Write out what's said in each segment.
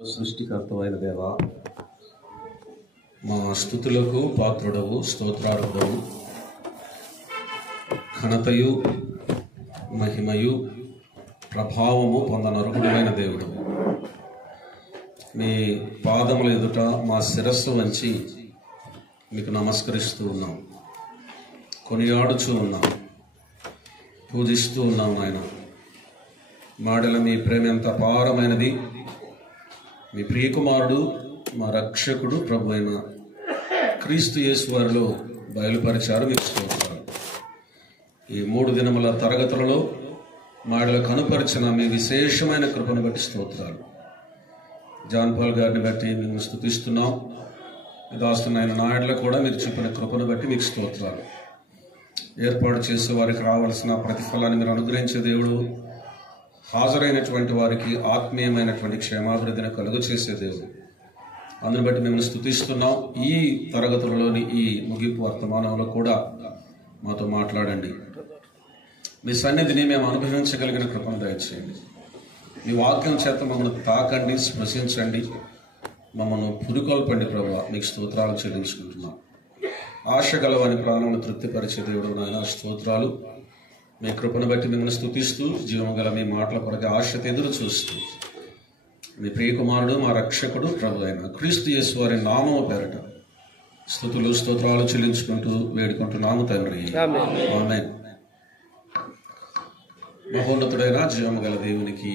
సృష్టికర్తవైన దేవా, మా స్తుతులకు పాత్రుడవు, స్తోత్రార్హుడవు, ఘనతయు మహిమయు ప్రభావము పొందనర్హుడైన దేవుడు. మీ పాదముల ఎదుట మా శిరస్సు వంచి మీకు నమస్కరిస్తూ ఉన్నాం, కొనియాడుచూ ఉన్నాం, పూజిస్తూ ఉన్నాం. ఆయన మాడల మీ ప్రేమ ఎంత అపారమైనది. మీ ప్రియకుమారుడు, మా రక్షకుడు, ప్రభు అయిన క్రీస్తు యేసు వారిలో బయలుపరిచారు. మీకు స్తోత్రాలు. ఈ 3 దినముల తరగతులలో మాడల కనుపరిచిన మీ విశేషమైన కృపను బట్టి స్తోత్రాలు. జాన్ పాల్ గారిని బట్టి మేము స్తుతిస్తున్నాం. దాస్తున్న నాయుడులో కూడా మీరు చూపిన కృపను బట్టి మీకు స్తోత్రాలు. ఏర్పాటు చేసే వారికి రావాల్సిన ప్రతిఫలాన్ని మీరు అనుగ్రహించే దేవుడు, హాజరైనటువంటి వారికి ఆత్మీయమైనటువంటి క్షేమాభివృద్ధిని కలుగు చేసే దేవుడు. అందుని బట్టి మిమ్మల్ని స్తుతిస్తున్నాం. ఈ తరగతులలోని ఈ ముగింపు వర్తమానంలో కూడా మాతో మాట్లాడండి. మీ సన్నిధిని మేము అనుభవించగలిగిన కృపను దయచేయండి. మీ వాక్యం చేత మమ్మల్ని తాకండి, స్పృశించండి, మమ్మల్ని పురుకొల్పండి. ప్రభువా, మీకు స్తోత్రాలు చెల్లించుకుంటున్నాం. ఆశ గలవాని ప్రాణములు తృప్తిపరిచే దేవుడు నాయన, స్తోత్రాలు. మీ కృపను బట్టి మిమ్మల్ని స్తుతిస్తూ, జీవము గల మీ మాటల కొరకు ఆశతో ఎదురు చూస్తూ, మీ ప్రియకుమారుడు, మా రక్షకుడు, ప్రభు అయిన క్రీస్తు యేసు వారి నామము పేరట స్తుతులు స్తోత్రాలు చెల్లించుకుంటూ వేడుకుంటున్నాము తండ్రి, ఆమేన్. మహోన్నతుడైన జీవము గల దేవునికి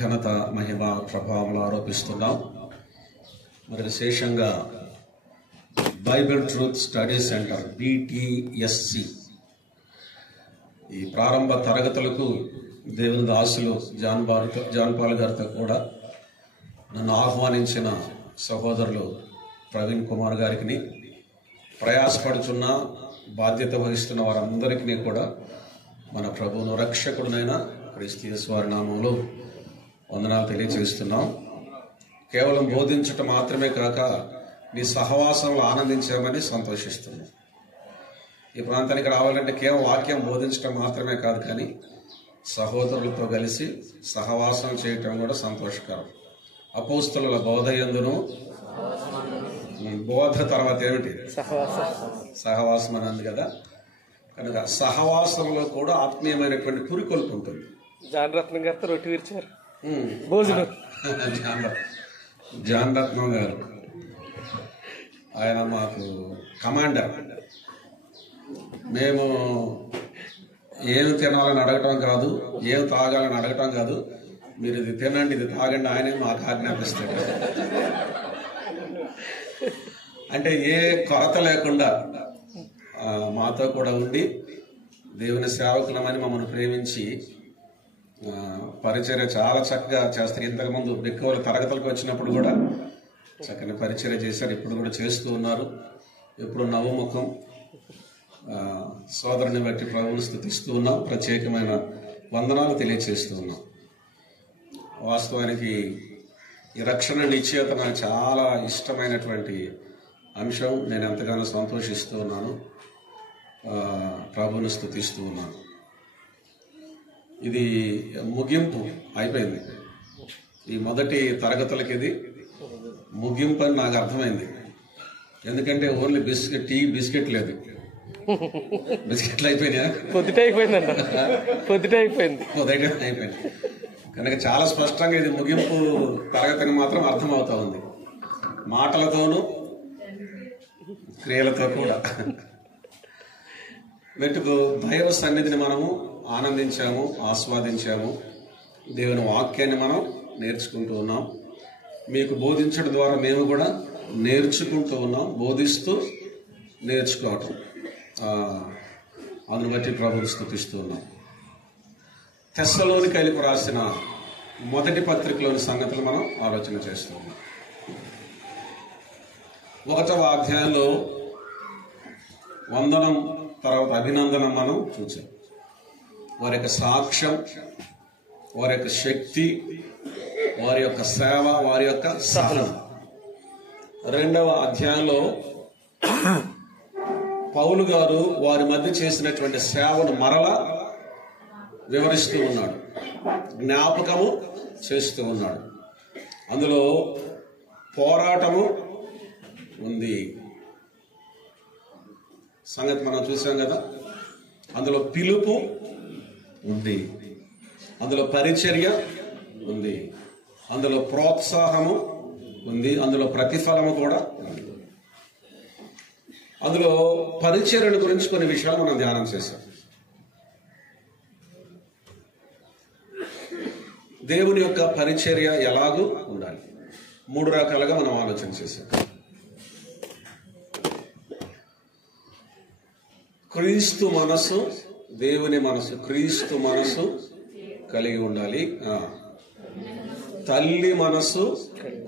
ఘనత, మహిమ, ప్రభావములు ఆరోపిస్తున్నాం. మరి విశేషంగా Bible truth study centre BTSC ఈ ప్రారంభ తరగతులకు దేవుని దాసులు జాన్ పాల్ గారితో కూడా నన్ను ఆహ్వానించిన సహోదరులు ప్రవీణ్ కుమార్ గారికి, ప్రయాసపడుతున్న బాధ్యత వహిస్తున్న వారందరికీ కూడా మన ప్రభువును రక్షకుడునైన క్రీస్తు యేసు వారి నామంలో వందనాలు తెలియజేస్తున్నాం. కేవలం బోధించటం మాత్రమే కాక మీ సహవాసంలో ఆనందించామని సంతోషిస్తున్నాం. ఈ ప్రాంతానికి రావాలంటే కేవలం వాక్యం బోధించడం మాత్రమే కాదు, కానీ సహోదరులతో కలిసి సహవాసం చేయటం కూడా సంతోషకరం. అపోస్తలుల బోధ యందును, బోధ తర్వాత ఏమిటి? సహవాసం అని అంది కదా. కనుక సహవాసంలో కూడా ఆత్మీయమైనటువంటి పురికొల్పు ఉంటుంది. జాన్ రత్నం గారితో రొట్టి విరిచారు. జాన్ రత్నం గారు ఆయన మాకు కమాండర్. మేము ఏమి తినాలని అడగటం కాదు, ఏమి తాగాలని అడగటం కాదు, మీరు ఇది తినండి, ఇది తాగండి, ఆయనే మాకు ఆజ్ఞాపిస్తాడు. అంటే ఏ కొరత లేకుండా మాతో కూడా ఉండి దేవుని సేవకులమని మమ్మల్ని ప్రేమించి పరిచర్య చాలా చక్కగా చేస్తారు. ఇంతకుముందు ఎక్కువ తరగతులకు వచ్చినప్పుడు కూడా చక్కని పరిచర్య చేశారు, ఇప్పుడు కూడా చేస్తూ ఉన్నారు. ఎప్పుడు నవ్వుముఖం. సోదరుని బట్టి ప్రభువును స్తుతిస్తూ ఉన్నాం, ప్రత్యేకమైన వందనాలు తెలియచేస్తూ ఉన్నాం. వాస్తవానికి ఈ రక్షణ నిశ్చయత నాకు చాలా ఇష్టమైనటువంటి అంశం. నేను ఎంతగానో సంతోషిస్తూ ఉన్నాను, ప్రభువును స్తుతిస్తూ ఉన్నాను. ఇది ముగింపు అయిపోయింది. ఈ మొదటి తరగతులకి ఇది ముగింపు అని నాకు అర్థమైంది. ఎందుకంటే ఓన్లీ టీ బిస్కెట్ లేదు, బిస్కెట్లు అయిపోయినాయా? పొద్దుటే అయిపోయింది. కనుక చాలా స్పష్టంగా ఇది ముగింపు తరగతిని మాత్రం అర్థమవుతా ఉంది, మాటలతోనూ క్రియలతో కూడా. మెట్టుకు దైవ సన్నిధిని మనము ఆనందించాము, ఆస్వాదించాము. దేవుని వాక్యాన్ని మనం నేర్చుకుంటూ ఉన్నాం. మీకు బోధించడం ద్వారా మేము కూడా నేర్చుకుంటూ ఉన్నాం, బోధిస్తూ నేర్చుకోవటం. అందుని బట్టి ప్రభువును స్తుతిస్తూ ఉన్నాం. తెస్సలోనికైలకు రాసిన మొదటి పత్రికలోని సంగతులు మనం ఆలోచన చేస్తూ ఉన్నాం. 1వ అధ్యాయంలో వందనం తర్వాత అభినందనం మనం చూసాం. వారి యొక్క సాక్ష్యం, వారి యొక్క శక్తి, వారి యొక్క సేవ, వారి యొక్క సహనం. 2వ అధ్యాయంలో పౌలు గారు వారి మధ్య చేసినటువంటి సేవను మరలా వివరిస్తూ ఉన్నాడు, జ్ఞాపకము చేస్తూ ఉన్నాడు. అందులో పోరాటము ఉంది, సంగతి మనం చూసాం కదా. అందులో పిలుపు ఉంది, అందులో పరిచర్య ఉంది, అందులో ప్రోత్సాహము ఉంది, అందులో ప్రతిఫలము కూడా ఉంది. అందులో పరిచర్యల గురించి కొన్ని విషయాలు మనం ధ్యానం చేశాం. దేవుని యొక్క పరిచర్య ఎలాగూ ఉండాలి, 3 రకాలుగా మనం ఆలోచన చేశాం. క్రీస్తు మనసు, దేవుని మనసు, క్రీస్తు మనసు కలిగి ఉండాలి, తల్లి మనసు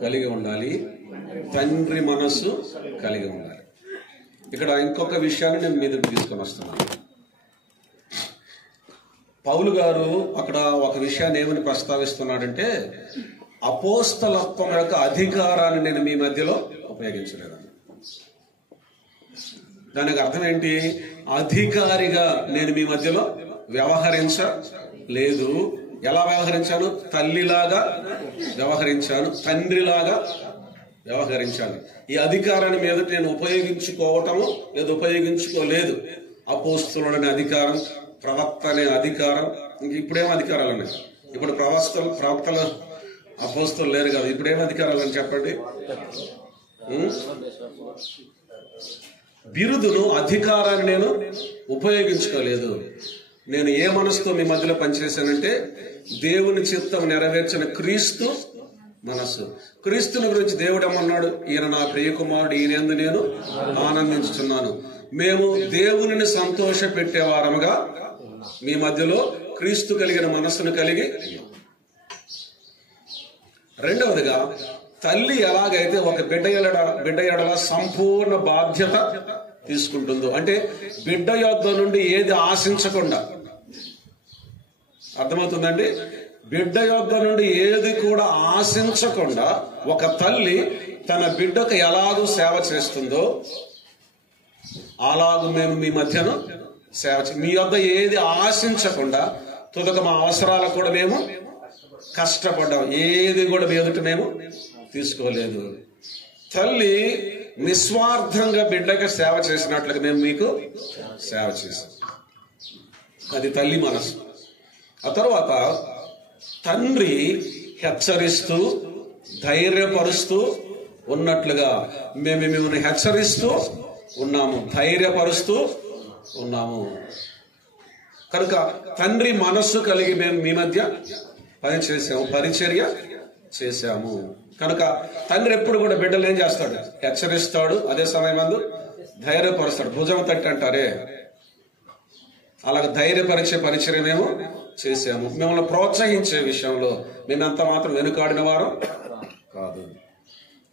కలిగి ఉండాలి, తండ్రి మనసు కలిగి ఉండాలి. ఇక్కడ ఇంకొక విషయాన్ని నేను మీదకి తీసుకొని వస్తున్నాను. పౌలు గారు అక్కడ ఒక విషయాన్ని ఏమని ప్రస్తావిస్తున్నాడంటే, అపోస్తలత్వం యొక్క అధికారాన్ని నేను మీ మధ్యలో ఉపయోగించలేదని. దానికి అర్థం ఏంటి? అధికారిగా నేను మీ మధ్యలో వ్యవహరించలేదు. ఎలా వ్యవహరించాను? తల్లిలాగా వ్యవహరించాను, తండ్రిలాగా వ్యవహరించాను. ఈ అధికారాన్ని మీద నేను ఉపయోగించుకోవటము లేదు, ఉపయోగించుకోలేదు. అపోస్తలుడనే అధికారం, ప్రవక్త అనే అధికారం, ఇంక ఇప్పుడేం అధికారాలు ఉన్నాయి? ఇప్పుడు ప్రవక్తలు అపోస్తలు లేరు కదా, ఇప్పుడేం అధికారాలు అని చెప్పండి. బిరుదును, అధికారాన్ని నేను ఉపయోగించుకోలేదు. నేను ఏ మనసుతో మీ మధ్యలో పనిచేశానంటే, దేవుని చిత్తం నెరవేర్చిన క్రీస్తు మనస్సు. క్రీస్తుని గురించి దేవుడు ఏమన్నాడు? ఈయన నా ప్రియకుమారుడు, ఈయనందు నేను ఆనందించుచున్నాను. మేము దేవునిని సంతోష పెట్టేవారముగా మీ మధ్యలో క్రీస్తు కలిగిన మనస్సును కలిగి. రెండవదిగా, తల్లి ఎలాగైతే ఒక బిడ్డ ఎడల సంపూర్ణ బాధ్యత తీసుకుంటుందో, అంటే బిడ్డ యొద్ద నుండి ఏది ఆశించకుండా, అర్థమవుతుందండి? బిడ్డ యొద్ద నుండి ఏది కూడా ఆశించకుండా ఒక తల్లి తన బిడ్డకు ఎలాగూ సేవ చేస్తుందో అలాగూ మేము మీ మధ్యన సేవ మీ యొద్ద ఏది ఆశించకుండా, తుదక మా అవసరాలకు కూడా మేము కష్టపడ్డాం. ఏది కూడా మీ ఎదుట మేము తీసుకోలేదు. తల్లి నిస్వార్థంగా బిడ్డకి సేవ చేసినట్లుగా మేము మీకు సేవ చేసాం. అది తల్లి మనసు. ఆ తర్వాత తండ్రి హెచ్చరిస్తూ ధైర్యపరుస్తూ ఉన్నట్లుగా మేము మిమ్మల్ని హెచ్చరిస్తూ ఉన్నాము, ధైర్యపరుస్తూ ఉన్నాము. కనుక తండ్రి మనస్సు కలిగి మేము మీ మధ్య పని చేసాము, పరిచర్య చేశాము. కనుక తండ్రి ఎప్పుడు కూడా బిడ్డలు ఏం చేస్తాడు? హెచ్చరిస్తాడు, అదే సమయం ధైర్యపరుస్తాడు. భుజం తట్టి అంటారే, అలాగ ధైర్యపరిచే పరిచర్య మేము చేశాము. మిమ్మల్ని ప్రోత్సహించే విషయంలో మేము ఎంత మాత్రం వెనుకాడిన వారం కాదు.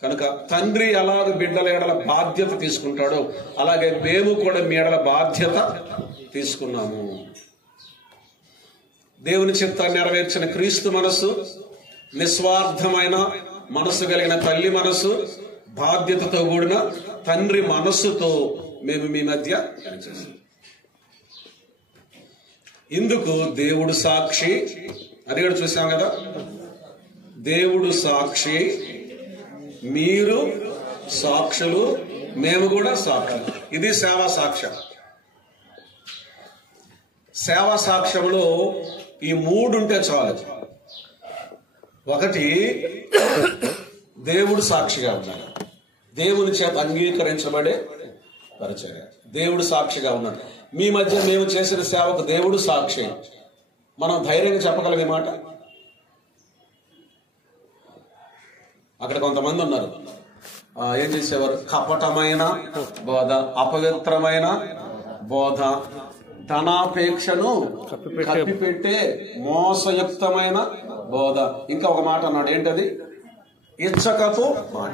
కనుక తండ్రి ఎలాగ బిడ్డల ఎడల బాధ్యత తీసుకుంటాడో అలాగే మేము కూడా మీ ఎడల బాధ్యత తీసుకున్నాము. దేవుని చిత్తాన్ని నెరవేర్చిన క్రీస్తు మనసు, నిస్వార్థమైన మనసు కలిగిన తల్లి మనసు, బాధ్యతతో కూడిన తండ్రి మనస్సుతో మేము మీ మధ్య పనిచేస్తాం. ఇందుకు దేవుడు సాక్షి, అది కూడా చూసాం కదా. దేవుడు సాక్షి, మీరు సాక్షులు, మేము కూడా సాక్షులు. ఇది సేవా సాక్ష్యం. సేవా సాక్ష్యంలో ఈ 3 ఉంటే చాలు. ఒకటి, దేవుడు సాక్షిగా ఉన్నాడు, దేవుని చేత అంగీకరించబడే పరిచర్య. దేవుడు సాక్షిగా ఉన్నాడు. మీ మధ్య మేము చేసిన సేవకు దేవుడు సాక్షి. మనం ధైర్యంగా చెప్పగలం ఈ మాట. అక్కడ కొంతమంది ఉన్నారు, ఏం చేసేవారు? కపటమైన బోధ, అపవిత్రమైన బోధ, ధనాపేక్షను కప్పిపెట్టే మోసయుక్తమైన బోధ. ఇంకా ఒక మాట అన్నాడు, ఏంటది? ఇచ్చకపు మాట.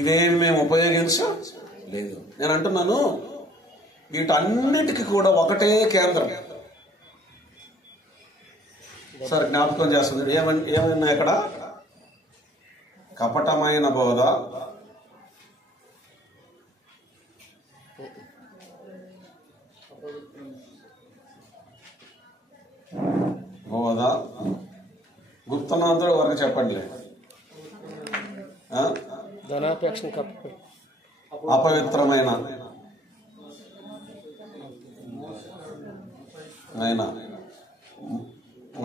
ఇవేమి మేము ఉపయోగించలేదు. నేను అంటున్నాను, వీటన్నిటికీ కూడా ఒకటే కేంద్రం. సరే, జ్ఞాపకం చేస్తుంది. ఏమన్నా ఇక్కడ? కపటమైన బోధ, గుప్తనాథుడు వరకు చెప్పండి. ధనాపేక్షను కప్పు అపవిత్రమైన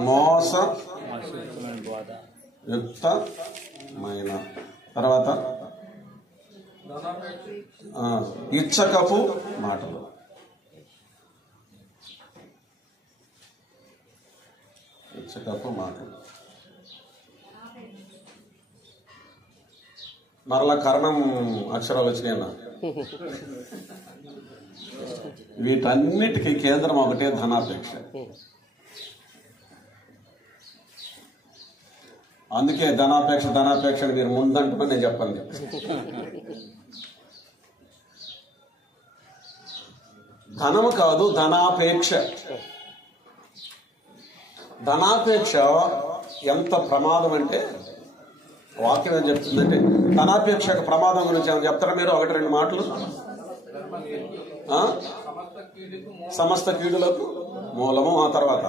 మోసయుక్తమైన తర్వాత ఇచ్చకపు మాటలు. ఇచ్చకపు మాటలు మరలా కరణం అక్షరాలు వచ్చినాయన్న. వీటన్నిటికీ కేంద్రం ఒకటే ధనాపేక్ష. అందుకే ధనాపేక్ష ధనాపేక్ష మీరు ముందంటుమని నేను చెప్పండి. ధనము కాదు, ధనాపేక్ష. ధనాపేక్ష ఎంత ప్రమాదం అంటే వాక్యం ఏం చెప్తుందంటే ధనాపేక్ష ప్రమాదం గురించి ఏమైనా చెప్తారా మీరు? ఒకటి రెండు మాటలు. సమస్త కీడులకు మూలము. ఆ తర్వాత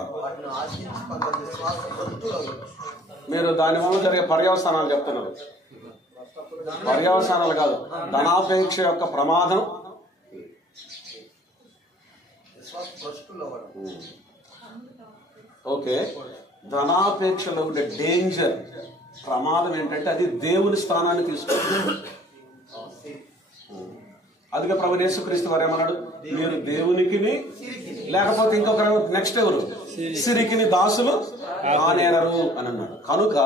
మీరు దాని వల్ల జరిగే పర్యవసానాలు చెప్తున్నారు. పర్యవసానాలు కాదు, ధనాపేక్ష యొక్క ప్రమాదం. ఓకే, ధనాపేక్షలో ఉండే డేంజర్, ప్రమాదం ఏంటంటే అది దేవుని స్థానాన్ని తీసుకుంటుంది. అందుకే ప్రభువు యేసుక్రీస్తు వారు ఏమన్నాడు? మీరు దేవునికి లేకపోతే ఇంకొకరు నెక్స్ట్ ఎవరు? సిరికిని దాసులు కానేరరు అని అన్నాడు. కనుక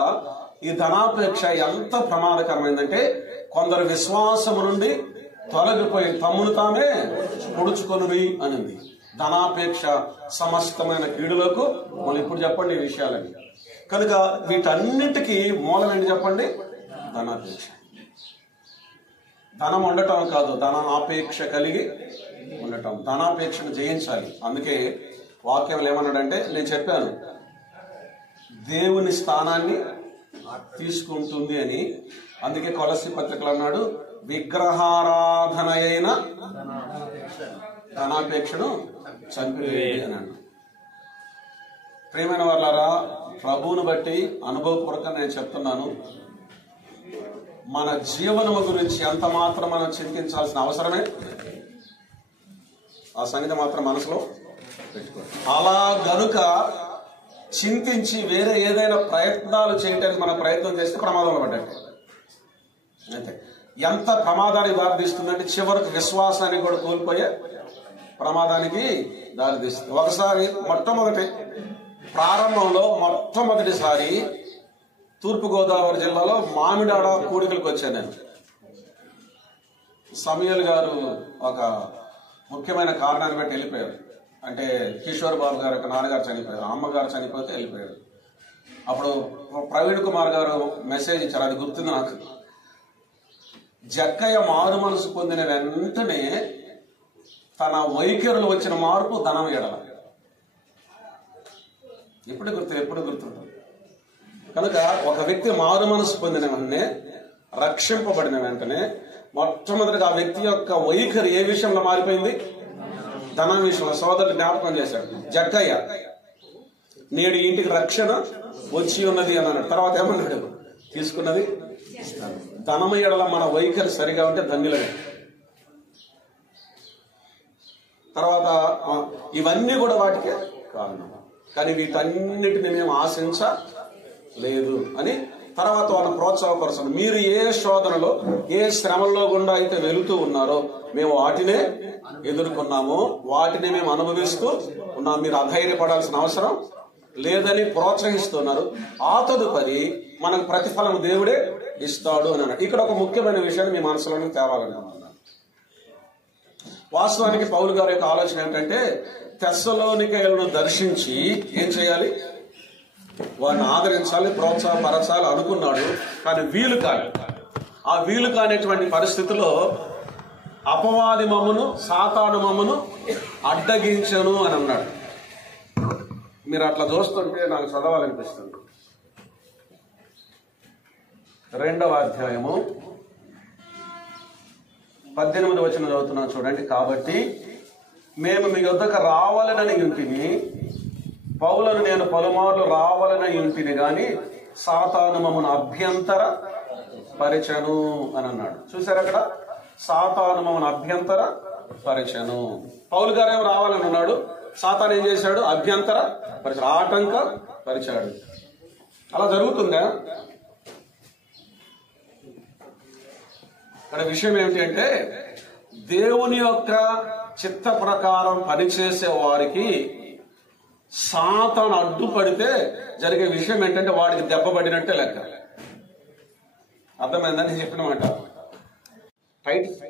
ఈ ధనాపేక్ష ఎంత ప్రమాదకరమైందంటే కొందరు విశ్వాసము నుండి తొలగిపోయి తమ్మును తామే పొడుచుకొనురి అనింది. ధనాపేక్ష సమస్తమైన కీడులకు. మనం ఇప్పుడు చెప్పండి ఈ విషయాలని. కనుక వీటన్నిటికీ మూలం ఏంటి చెప్పండి? ధనాపేక్ష. ధనం ఉండటం కాదు, ధనాపేక్ష కలిగి ఉండటం. ధనాపేక్షను జయించాలి. అందుకే వాక్యం ఏమన్నాడంటే, నేను చెప్పాను దేవుని స్థానాన్ని తీసుకుంటుంది అని. అందుకే కొలస్సీ పత్రికలు అన్నాడు, విగ్రహారాధన అయిన ధనాపేక్షను చంపివేయండి అని అన్నాడు. ప్రియమైన వాళ్ళారా, ప్రభువును బట్టి అనుభవపూర్వకంగా నేను చెప్తున్నాను, మన జీవనము గురించి ఎంత మాత్రం మనం చింతించాల్సిన అవసరమే. ఆ సంగతి మాత్రం మనసులో పెట్టుకోండి. అలా గనుక చింతించి వేరే ఏదైనా ప్రయత్నాలు చేయడానికి మనం ప్రయత్నం చేస్తే ప్రమాదంలో పడ్డట్టే. అయితే ఎంత ప్రమాదానికి దారితీస్తుందంటే చివరికి విశ్వాసాన్ని కూడా కోల్పోయే ప్రమాదానికి దారితీస్తుంది. ఒకసారి ప్రారంభంలో మొట్టమొదటిసారి తూర్పుగోదావరి జిల్లాలో మామిడాడ కూడికలకు వచ్చాను నేను. సమయల్ గారు ఒక ముఖ్యమైన కారణాన్ని బట్టి వెళ్ళిపోయారు. అంటే కిషోర్ బాబు గారు యొక్క నాన్నగారు చనిపోయారు, అమ్మగారు చనిపోతే వెళ్ళిపోయారు. అప్పుడు ప్రవీణ్ కుమార్ గారు మెసేజ్ ఇచ్చారు, అది గుర్తుంది నాకు. జక్కయ్య మారు మనసు పొందిన వెంటనే తన వైఖరులు వచ్చిన మార్పు ధనం ఎడల. ఎప్పుడు గుర్తుంటుంది. కనుక ఒక వ్యక్తి మారు మనసు పొందిన వెంటనే, రక్షింపబడిన వెంటనే మొట్టమొదటిగా ఆ వ్యక్తి యొక్క వైఖరి ఏ విషయంలో మారిపోయింది? ధనం విషయంలో. సోదరుడు జ్ఞాపకం చేశాడు, జక్కయ్య నేడు ఇంటికి రక్షణ వచ్చి ఉన్నది అని అన్నాడు. తర్వాత ఏమన్నాడు? తీసుకున్నది ధనము ఎడల మన వైఖరి సరిగా ఉంటే ధన్యులమే. తర్వాత ఇవన్నీ కూడా వాటికే కారణం. కానీ వీటన్నిటిని మేము ఆశించలేదు అని తర్వాత వాళ్ళని ప్రోత్సాహపరచండి. మీరు ఏ శోధనలో, ఏ శ్రమల్లో గుండా అయితే వెళుతూ ఉన్నారో మేము వాటినే ఎదుర్కొన్నాము, వాటిని మేము అనుభవిస్తూ ఉన్నాం. మీరు అధైర్యపడాల్సిన అవసరం లేదని ప్రోత్సహిస్తున్నారు. ఆ తదుపరి మనకు ప్రతిఫలం దేవుడే ఇస్తాడు అని అన్నాడు. ఇక్కడ ఒక ముఖ్యమైన విషయాన్ని మీ మనసులోనే తేవాలనుకుంటున్నాను. వాస్తవానికి పౌలు గారి యొక్క ఆలోచన ఏంటంటే, తెస్సలోనికయలను దర్శించి ఏం చేయాలి? వారిని ఆదరించాలి, ప్రోత్సాహపరచాలి అనుకున్నాడు. కానీ వీలు కాదు. ఆ వీలు కానిటువంటి పరిస్థితిలో అపవాది మమ్మను, సాతాను మమ్మను అడ్డగించను అని అన్నాడు. మీరు అట్లా చూస్తుంటే నాకు చదవాలనిపిస్తుంది. 2వ అధ్యాయము 18వ వచనం చదువుతున్నాను చూడండి. కాబట్టి మేము మీ యొద్దకు రావాలని ఇంటిని, పౌలను నేను పలుమార్లు రావాలని ఇంటిని గాని సాతాను మమ్మను అభ్యంతర పరిచను అని అన్నాడు. చూసారు అక్కడ, సాతాను మమ్మల్ని అభ్యంతర పరిచను. పౌలు గారేమో రావాలని ఉన్నాడు, సాతాను ఏం చేశాడు? అభ్యంతర పరిచాడు, ఆటంక పరిచాడు. అలా జరుగుతుందా? ఇక్కడ విషయం ఏమిటి అంటే, దేవుని యొక్క చిత్త ప్రకారం పనిచేసే వారికి సాతాను అడ్డుపడితే జరిగే విషయం ఏంటంటే వాడికి దెబ్బపడినట్టే లెక్క. అర్థమైందని నేను చెప్పిన మాట.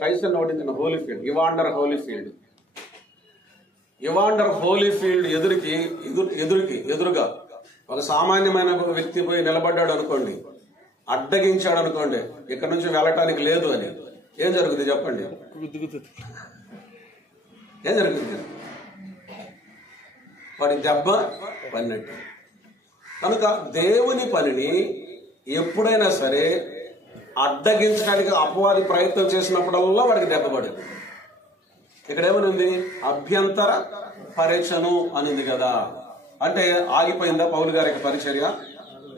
టైసన్ ఓడించిన హోలీఫీల్డ్, ఇవాండర్ హోలీఫీల్డ్. ఇవాండర్ హోలీఫీల్డ్ ఎదురుగా ఒక సామాన్యమైన వ్యక్తి పోయి నిలబడ్డాడు అనుకోండి, అడ్డగించాడు అనుకోండి, ఇక్కడ నుంచి వెళ్ళటానికి లేదు అని, ఏం జరుగుతుంది చెప్పండి? ఏం జరుగుతుంది? వాడి దెబ్బ పడినట్టు. కనుక దేవుని పనిని ఎప్పుడైనా సరే అడ్డగించడానికి అపవాది ప్రయత్నం చేసినప్పుడల్లా వాడికి దెబ్బపడింది. ఇక్కడ ఏమనుంది? అభ్యంతర పరిచను అనింది కదా. అంటే ఆగిపోయిందా పౌలు గారికి పరిచర్య?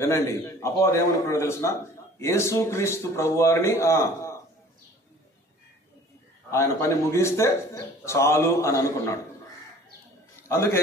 వినండి, అపవాది ఏమనుకున్నాడు తెలిసిన? యేసుక్రీస్తు ప్రభువారిని ఆయన పని ముగిస్తే చాలు అని అనుకున్నాడు. అందుకే